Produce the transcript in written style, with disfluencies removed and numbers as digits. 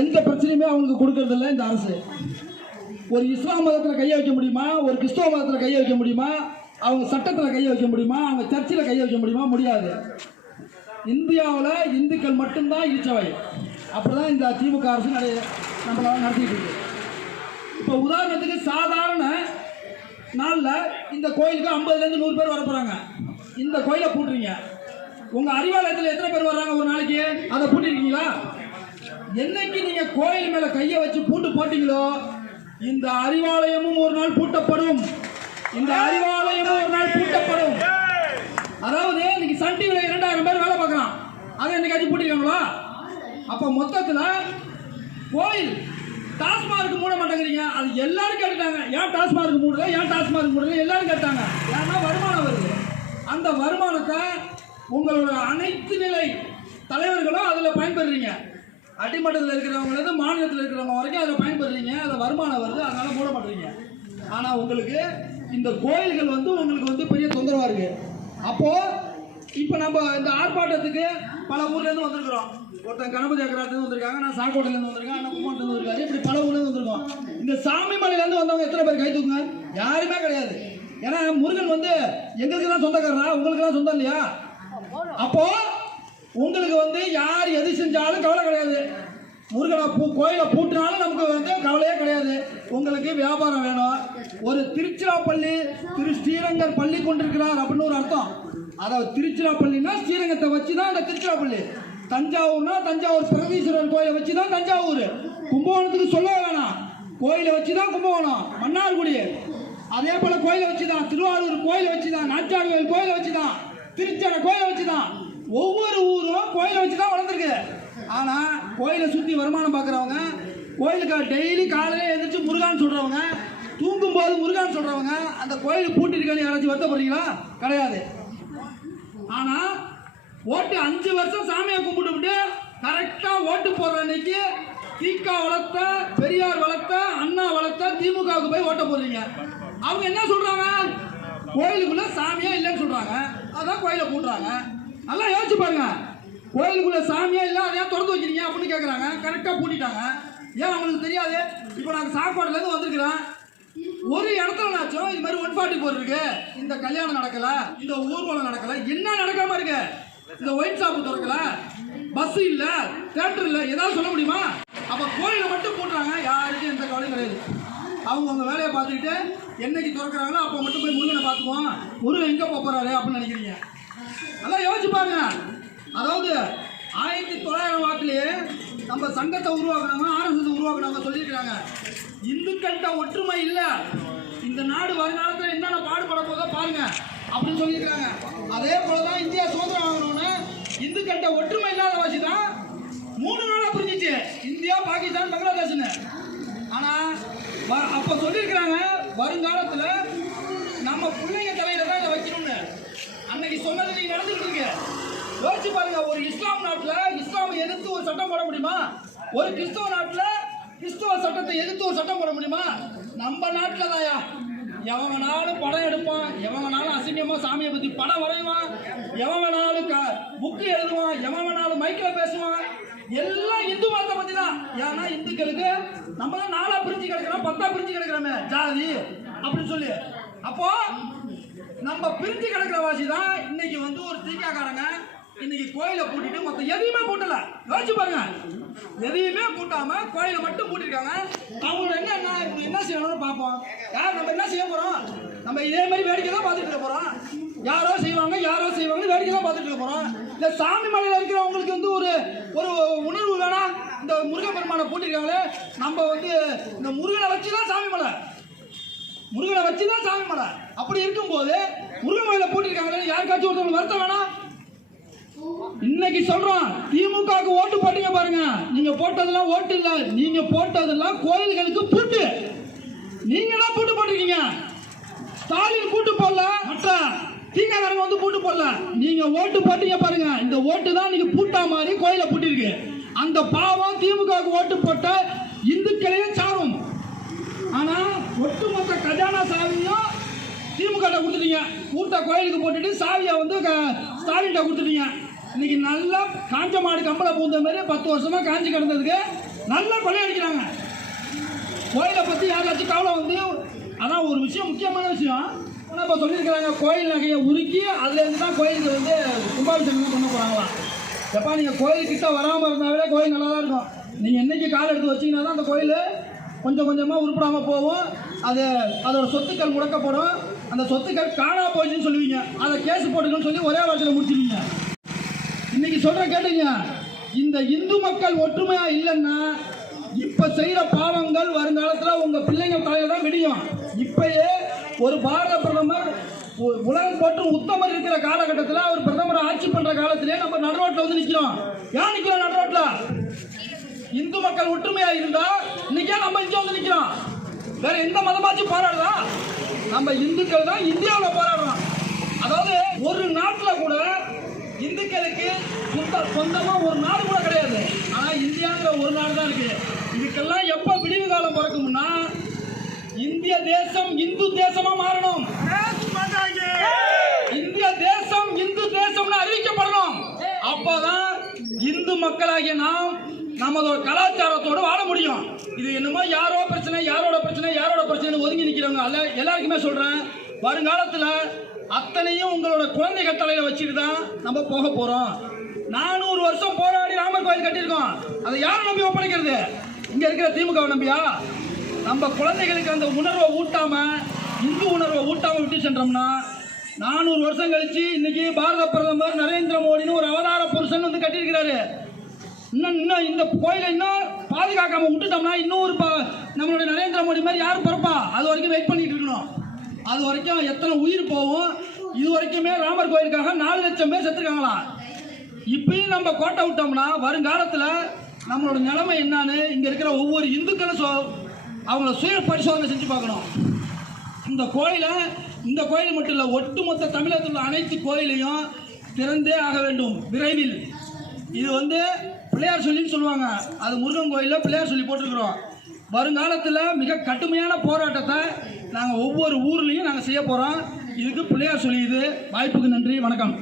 எந்த பிரச்சனையுமே அவங்களுக்கு கொடுக்கறது இல்லை இந்த அரசு. ஒரு இஸ்லாம் மதத்தில் கையை வைக்க முடியுமா? ஒரு கிறிஸ்தவ மதத்தில் கையை வைக்க முடியுமா? அவங்க சட்டத்தில் கையை வைக்க முடியுமா? அவங்க சர்ச்சில் கையை வைக்க முடியுமா? முடியாது. இந்தியாவில் இந்துக்கள் மட்டும்தான் இழிச்சவை. அப்படிதான் இந்த திமுக அரசு நம்மளால நடத்திட்டு இருக்கு. இப்போ உதாரணத்துக்கு சாதாரண நாளில் இந்த கோயிலுக்கு 50லேருந்து 100 பேர் வர போகிறாங்க. இந்த கோயிலை பூட்டுறீங்க. உங்கள் அறிவாலயத்தில் எத்தனை பேர் வர்றாங்க ஒரு நாளைக்கு? அதை பூட்டிருக்கீங்களா? என்னைக்கு நீங்கள் கோயில் மேலே கையை வச்சு பூட்டு போட்டீங்களோ இந்த அறிவாலயமும் ஒரு நாள் பூட்டப்படும். இந்த அறிவாலயமும் ஒரு நாள் பூட்டப்படும். அதாவது இன்னைக்கு சன் டிவியில் 2000 பேர் வேலை பார்க்குறான். அதை இன்னைக்கு அடி பூட்டிருக்காங்களா? அப்போ மொத்தத்தில் கோயில் டாஸ்மார்க் மூட மாட்டேங்கிறீங்க. அது எல்லாரும் கேட்டுட்டாங்க. ஏன் டாஸ்மார்க் மூடல, ஏன் டாஸ்மார்க் மூடல எல்லாரும் கேட்டாங்க. ஏன்னா வருமானம் வருது. அந்த வருமானத்தை உங்களோட அனைத்து நிலை தலைவர்களும் அதில் பயன்படுறீங்க. அடிமட்டத்தில் இருக்கிறவங்க மாநிலத்தில் இருக்கிறவங்க வரைக்கும் அதில் பயன்படுறீங்க. அதில் வருமானம் வருது, அதனால மூட மாட்டேறீங்க. ஆனால் உங்களுக்கு இந்த கோயில்கள் உங்களுக்கு பெரிய தொந்தரவாக இருக்கு. அப்போது இப்போ நம்ம இந்த ஆர்ப்பாட்டத்துக்கு பல ஊர்லேருந்து வந்திருக்கிறோம். ஒருத்தன் கணபதி அக்கராத்துலேருந்து வந்திருக்காங்க, நான் சாக்கோட்டையிலேருந்து வந்திருக்கேன், அண்ணா குமாரத்துலேருந்து வந்திருக்காரு. இப்படி பல ஊர்லேருந்து வந்திருக்கோம். இந்த சாமி மலையிலேருந்து வந்தவங்க எத்தனை பேர் கை தூக்குங்க? யாருமே கிடையாது. ஏன்னா முருகன் எங்களுக்கு தான் சொந்தக்காரரா, உங்களுக்கு தான் சொந்தம் இல்லையா? அப்போ உங்களுக்கு யார் எது செஞ்சாலும் கவலை கிடையாது. முருகனை கோயிலை பூட்டினாலும் நமக்கு கவலையே கிடையாது. உங்களுக்கு வியாபாரம் வேணும். ஒரு திருச்சிராப்பள்ளி திரு ஸ்ரீரங்கர் பள்ளி கொண்டிருக்கிறார் அப்படின்னு ஒரு அர்த்தம். அதாவது திருச்சிராப்பள்ளினா ஸ்ரீரங்கத்தை வச்சு தான் அந்த திருச்சிராப்பள்ளி. தஞ்சாவூர்னா தஞ்சாவூர் பிரகதீஸ்வரர் கோயிலை வச்சு தான் தஞ்சாவூர். கும்பகோணத்துக்கு சொல்ல வேணாம், கோயிலை வச்சு தான் கும்பகோணம். மன்னார்குடி அதே போல் கோயிலை வச்சு தான். திருவாரூர் கோயிலை வச்சு தான். நாச்சார் கோயிலை வச்சு தான். திருச்சனை கோயிலை வச்சு தான். ஒவ்வொரு ஊரும் கோயிலை வச்சு தான் வளர்ந்துருக்கு. ஆனால் கோயிலை சுற்றி வருமானம் பார்க்குறவங்க, கோயிலுக்கு டெய்லி காலையில் எழுந்திரிச்சு முருகான்னு சொல்கிறவங்க, தூங்கும்போது முருகான்னு சொல்கிறவங்க, அந்த கோயில் பூட்டிருக்கான்னு யாராச்சும் வருத்தப்படுறீங்களா? கிடையாது. ஆனால் ஓட்டு 5 வருஷம் சாமியை கும்பிட்டு கரெக்டாக ஓட்டு போடுற அன்னைக்கு திக வளர்த்த, பெரியார் வளர்த்த, அண்ணா வளர்த்த திமுகவுக்கு போய் ஓட்ட போடுறீங்க. அவங்க என்ன சொல்கிறாங்க? கோயிலுக்குள்ள சாமியா இல்லைன்னு சொல்கிறாங்க. அதான் கோயிலை பூட்டுறாங்க. நல்லா யோசிச்சு பாருங்க. கோயிலுக்குள்ள சாமியா இல்லை, அதை ஏன் திறந்து வைக்கிறீங்க அப்படின்னு கேட்குறாங்க. கரெக்டாக பூட்டிட்டாங்க. ஏன் அவங்களுக்கு தெரியாது? இப்போ நாங்கள் சாப்பாடுலேருந்து வந்திருக்கிறோம். ஒரு இடத்துலனாச்சும் இது மாதிரி 144 இருக்கு, இந்த கல்யாணம் நடக்கல, இந்த ஊர்வலம் நடக்கல, என்ன நடக்காம இருக்கு? இந்த ஒயின் ஷாப்பு திறக்கல, பஸ் இல்ல, தியேட்டர் இல்ல, ஏதாவது சொல்ல முடியுமா? அப்ப கோயிலை மட்டும் போட்டுறாங்க. யாருக்கும் எந்த கவலையும் கிடையாது. அவங்க வேலையை பார்த்துக்கிட்டு என்னைக்கு திறக்கிறாங்களோ அப்போ மட்டும் போய் முருகனை பார்த்துக்குவோம். முருகன் எங்க போறாரு அப்படின்னு நினைக்கிறீங்க? நல்லா யோசிச்சு பாருங்க. அதாவது 1900 வாக்கிலேயே நம்ம சங்கத்தை உருவாக்குனாங்க, RSS உருவாக்குனாங்க, சொல்லியிருக்கிறாங்க. இந்துக்கள்கிட்ட ஒற்றுமை இல்லை, இந்த நாடு வருங்காலத்தில் என்னென்ன பாடுபட போதோ பாருங்க அப்படின்னு சொல்லியிருக்கிறாங்க. அதே போலதான் இந்தியா சுதந்திரம் வாங்கணும்னு இந்துக்கள்கிட்ட ஒற்றுமை இல்லாத வாசி தான் 3 நாளா புரிஞ்சிச்சு, இந்தியா, பாகிஸ்தான், பங்களாதேஷ்னு. ஆனா அப்ப சொல்லியிருக்கிறாங்க வருங்காலத்தில் நம்ம பிள்ளைங்க தலையில தான் இதை வைக்கணும்னு. அன்னைக்கு சொன்னது நீங்க நடந்துட்டு இருக்கு. யோசிச்சு பாருங்க. ஒரு இஸ்லாம் நாட்டில் இஸ்லாமை எதிர்த்து ஒரு சட்டம் போட முடியுமா? ஒரு கிறிஸ்தவ நாட்டில் கிறிஸ்தவ சட்டத்தை எதிர்த்து ஒரு சட்டம் போட முடியுமா? நம்ம நாட்டில் தாயா எவன் வேணாலும் படம் எடுப்பான், எவன் வேணாலும் அசிங்கமாக சாமியை பற்றி படம் வரைவான், எவன் வேணாலும் புக்கு எழுதுவான், எவன் வேணாலும் மைக்கில் பேசுவான். எல்லாம் இந்து மதத்தை பற்றி தான். ஏன்னா இந்துக்களுக்கு நம்ம தான் 4ஆ பிரிஞ்சு கிடக்கிறோம், 10ஆ பிரிஞ்சு கிடக்கிறோமே ஜாதி அப்படின்னு சொல்லி. அப்போ நம்ம பிரிஞ்சு கிடக்கிற வாசி தான் இன்னைக்கு ஒரு தீக்காக்காரங்க இன்னைக்கு கோயிலை பூட்டிட்டு மொத்த எதையுமே பூட்டல. யோசிச்சு பாருங்க. எதையுமே பூட்டாம கோயிலை மட்டும் பூட்டிருக்காங்க. அவங்க என்ன செய்யணும்னு பார்ப்போம். நம்ம என்ன செய்ய போறோம்? நம்ம இதே மாதிரி வேடிக்கை தான் பார்த்துட்டு இருக்க போறோம். யாரோ செய்வாங்க வேடிக்கை தான் பார்த்துட்டு இருக்க போறோம். இந்த சாமி மலையில இருக்கிறவங்களுக்கு ஒரு ஒரு உணர்வு வேணா? இந்த முருகன் பெருமானை பூட்டிருக்காங்களே, நம்ம இந்த முருகனை வச்சுதான் சாமி மலை, முருகனை வச்சுதான் சாமி மலை. அப்படி இருக்கும்போது முருகன் மலையில பூட்டிருக்காங்களே, யாருக்காச்சும் ஒருத்தவங்க வருத்தம் வேணாம்? இன்னைக்கு சொல்றோம், திமுகவுக்கு ஓட்டு போட்டீங்க பாருங்க. நீங்க போட்டதெல்லாம் ஓட்டு இல்ல, நீங்க போட்டதெல்லாம் கோயில்களுக்கு பூட்டு. நீங்க தான் பூட்டு போட்டிருக்கீங்க. ஸ்டாலின் பூட்டு போடல, மற்ற திமுககாரங்க பூட்டு போடல. நீங்க ஓட்டு போட்டீங்க பாருங்க. இந்த ஓட்டு தான் நீங்க பூட்டா மாதிரி கோயிலை பூட்டிருக்கு. அந்த பாவம் திமுகவுக்கு ஓட்டு போட்ட இந்துக்களையே சாரும். ஆனா ஒட்டுமொத்த கஜானா சாவியும் திமுக கொடுத்துட்டீங்க. கூட்ட கோயிலுக்கு போட்டுட்டு சாவியை ஸ்டாலின் கொடுத்துட்டீங்க. இன்னைக்கு நல்லா காஞ்ச மாடு கம்பளை பூந்த மாதிரி 10 வருஷமா காஞ்சி கிடந்ததுக்கு நல்லா கொள்ளையடிக்கிறாங்க. கோயிலை பற்றி யாராச்சும் கவலை வந்து அதான் ஒரு விஷயம், முக்கியமான விஷயம். ஆனால் இப்போ சொல்லியிருக்கிறாங்க கோயில் நகையை உருக்கி அதுலேருந்து தான் கோயிலுக்கு வந்து கும்பாபிஷேகம் பண்ண போகிறாங்களாம். எப்பா நீங்கள் கோயிலுக்கிட்ட வராமல் இருந்தாலே கோயில் நல்லா தான் இருக்கும். நீங்கள் என்றைக்கு கால் எடுத்து வச்சிங்கன்னா தான் அந்த கோயில் கொஞ்சம் கொஞ்சமாக உருப்படாமல் போகும். அதோட சொத்துக்கள் முடக்கப்படும். அந்த சொத்துக்கள் காணா போச்சுன்னு சொல்லுவீங்க, அதை கேஸ் போட்டுக்கணும்னு சொல்லி ஒரே வாரத்தில் முடிச்சிருவீங்க. இன்னைக்கு சொல்கிற கேட்டுங்க, இந்த இந்து மக்கள் ஒற்றுமையாக இல்லைன்னா இப்போ செய்கிற பாவங்கள் வருங்காலத்தில் உங்கள் பிள்ளைங்க தலையில் தான் விடியும். இப்பயே ஒரு பாரத பிரதமர் உலகம் போட்டு உத்தமர் இருக்கிற காலகட்டத்தில் அவர் பிரதமர் ஆட்சி பண்ணுற காலத்திலே நம்ம நடுரோட்டில் வந்து நிற்கிறோம். ஏன் நிற்கிறோம் நடுரோட்டில்? இந்து மக்கள் ஒற்றுமையா இருந்தா இன்னைக்கே நம்ம இங்க வந்து நிக்கிறோம். வேற எந்த மதமாச்சும் போராடுதா? நம்ம இந்துக்கள் தான் இந்தியாவில் போராடுறோம். அதாவது ஒரு நாட்டில் கூட இந்துக்களுக்கு சொந்தமா ஒரு நாடு கூட கிடையாது. ஆனா இந்தியாங்கிற ஒரு நாடு தான் இருக்கு. இதுக்கெல்லாம் எப்ப விடிவு காலம் பிறக்கும்னா இந்திய தேசம் இந்து தேசமா மாறணும். இந்திய தேசம் இந்து தேசம்னு அறிவிக்கப்படணும். அப்பதான் இந்து மக்களாகிய நாம் நமது கலாச்சாரத்தோடு வாழ முடியும். இது என்னமோ யாரோட பிரச்சனை ஒதுங்கி நிற்கிறவங்க அல்ல. எல்லாருக்குமே சொல்றேன், வருங்காலத்தில் அத்தனையும் உங்களோட குழந்தைகள் தலையில வச்சுட்டு தான் நம்ம போக போறோம். 400 வருஷம் போராடி ராமர் கோயில் கட்டியிருக்கோம். அதை யாரும் நம்பி ஒப்படைக்கிறது? இங்க இருக்கிற திமுக நம்பியா? நம்ம குழந்தைகளுக்கு அந்த உணர்வை ஊட்டாம, இந்து உணர்வை ஊட்டாம விட்டு சென்றோம்னா 400 வருஷம் கழிச்சு இன்னைக்கு பாரத பிரதமர் நரேந்திர மோடின்னு ஒரு அவதார புருஷன் வந்து கட்டியிருக்கிறாரு. இன்னும் இந்த கோயிலை இன்னும் பாதுகாக்காம விட்டுட்டோம்னா இன்னொரு நம்மளுடைய நரேந்திர மோடி மாதிரி யாரும் பிறப்பா? அது வரைக்கும் வெயிட் பண்ணிட்டு இருக்கணும். அது வரைக்கும் எத்தனை உயிர் போகும்? இது வரைக்குமே ராமர் கோயிலுக்காக 4 லட்சம் பேர் செத்துருக்காங்களாம். இப்பயும் நம்ம கோட்டை விட்டோம்னா வருங்காலத்தில் நம்மளோட நிலைமை என்னன்னு இங்கே இருக்கிற ஒவ்வொரு இந்துக்களும் அவங்கள சுய பரிசோதனை செஞ்சு பார்க்கணும். இந்த கோயில் மட்டும் இல்லை, ஒட்டுமொத்த தமிழகத்தில் உள்ள அனைத்து கோயிலையும் திறந்தே ஆக வேண்டும் விரைவில். இது வந்து பிள்ளையார் சொல்லின்னு சொல்லுவாங்க, அது முருகன் கோயிலில் பிள்ளையார் சொல்லி போட்டிருக்கிறோம். வருங்காலத்தில் மிக கடுமையான போராட்டத்தை நாங்கள் ஒவ்வொரு ஊர்லேயும் நாங்கள் செய்ய போகிறோம். இதுக்கு பிள்ளையார் சொல்லி. இது வாய்ப்புக்கு நன்றி, வணக்கம்.